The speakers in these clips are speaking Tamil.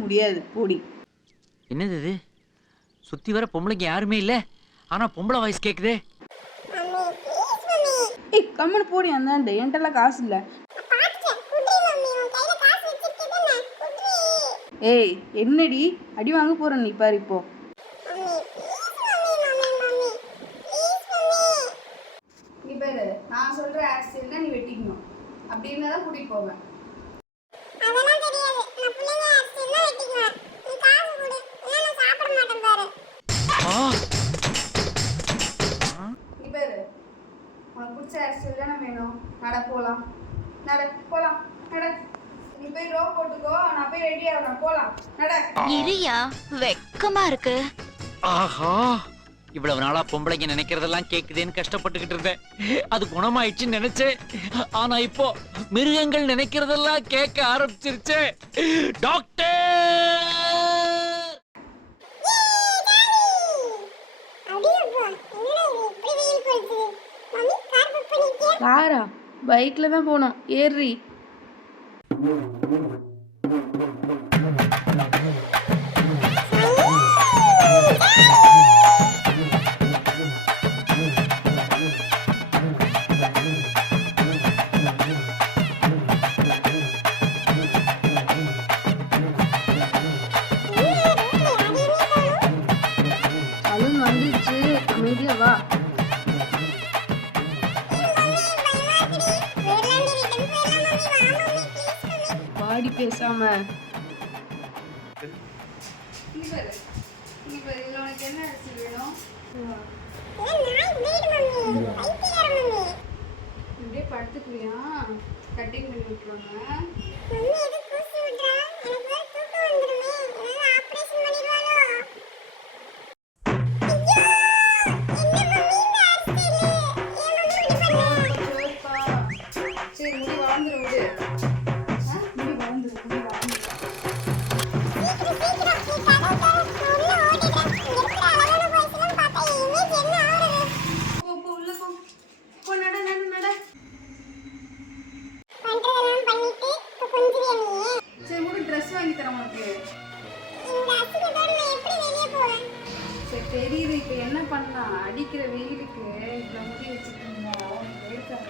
முடியாது போடி. என்னது இது? சுத்தி வர பொம்பளைக்கு யாருமே இல்ல, ஆனா பொம்பளை வாய்ஸ் கேக்குதே. ஏய் கம்மனு போடி. அந்த என்கிட்டலாம் காசு இல்ல. ஏய் என்னடி அடி வாங்க போற நீ பாரு இப்போ. நீ பாரு நான் சொல்ற ஆக்சிடென்ட் தான் நீ வெட்டிக்கணும். அப்படி இருந்தா தான் கூட்டிட்டு போவேன். அதெல்லாம் தெரியாது. நான் புள்ளைங்க ஆக்சிடென்ட் தான் வெட்டிக்குவேன். நீ காசு கொடு. இல்ல நான் சாப்பிட மாட்டேன் பாரு. நீ பாரு உனக்கு பிடிச்ச ஆக்சிடென்ட் தானே வேணும். நட போலாம். நட போலாம். நட. நீ போய் ரோப் போட்டுக்கோ. நான் போய் ரெடி ஆகணும். போலாம். நட. இரியா வெக்கமா இருக்கு. ஆஹா, இவ்வளவு நாளா பொம்பளைங்க நினைக்கிறதெல்லாம் கேக்குதேன்னு கஷ்டப்பட்டுக்கிட்டு இருந்தேன். அது குணமாயிடுச்சுன்னு நினைச்சேன். ஆனா இப்போ மிருகங்கள் நினைக்கிறதெல்லாம் கேட்க ஆரம்பிச்சிருச்சு. டாக்டர் காரா பைக்ல தான் போனோம். ஏறி. அழுன் வந்துச்சு. அமைதியா வா. வாடி பேசாம. உனக்கு என்ன அரிசி வேணும்? இப்படியே படுத்துக்குவியா? கட்டிங் பண்ணி விட்டுருவாங்க. சரி முடி வளர்ந்துரு விடு. முடி வளர்ந்துரு. முடி வளர்ந்துரு. போ போ உள்ள போ. போ நட நட நட. சரி முடி ட்ரெஸ் வாங்கி தரேன் உனக்கு. சரி தெரியுது. இப்போ என்ன பண்ணலாம்? அடிக்கிற வெயிலுக்கு இப்போ முடி வச்சுட்டு இருந்தா உனக்கு எடுக்காத.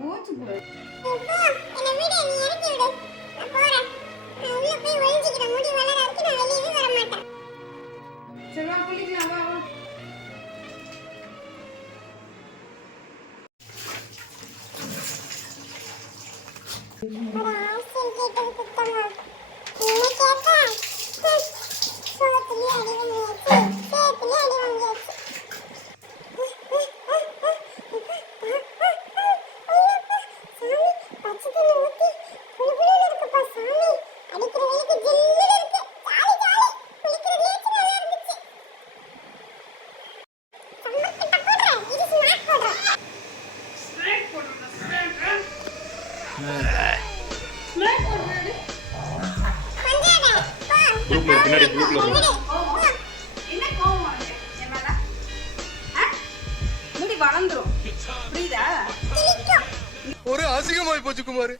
போச்சு போய். சரி வா குளிக்கலாம். வா வா. முடி வளர்ந்துரும். புரியுதா? ஒரு அசிங்கமாய் போச்சு குமார்.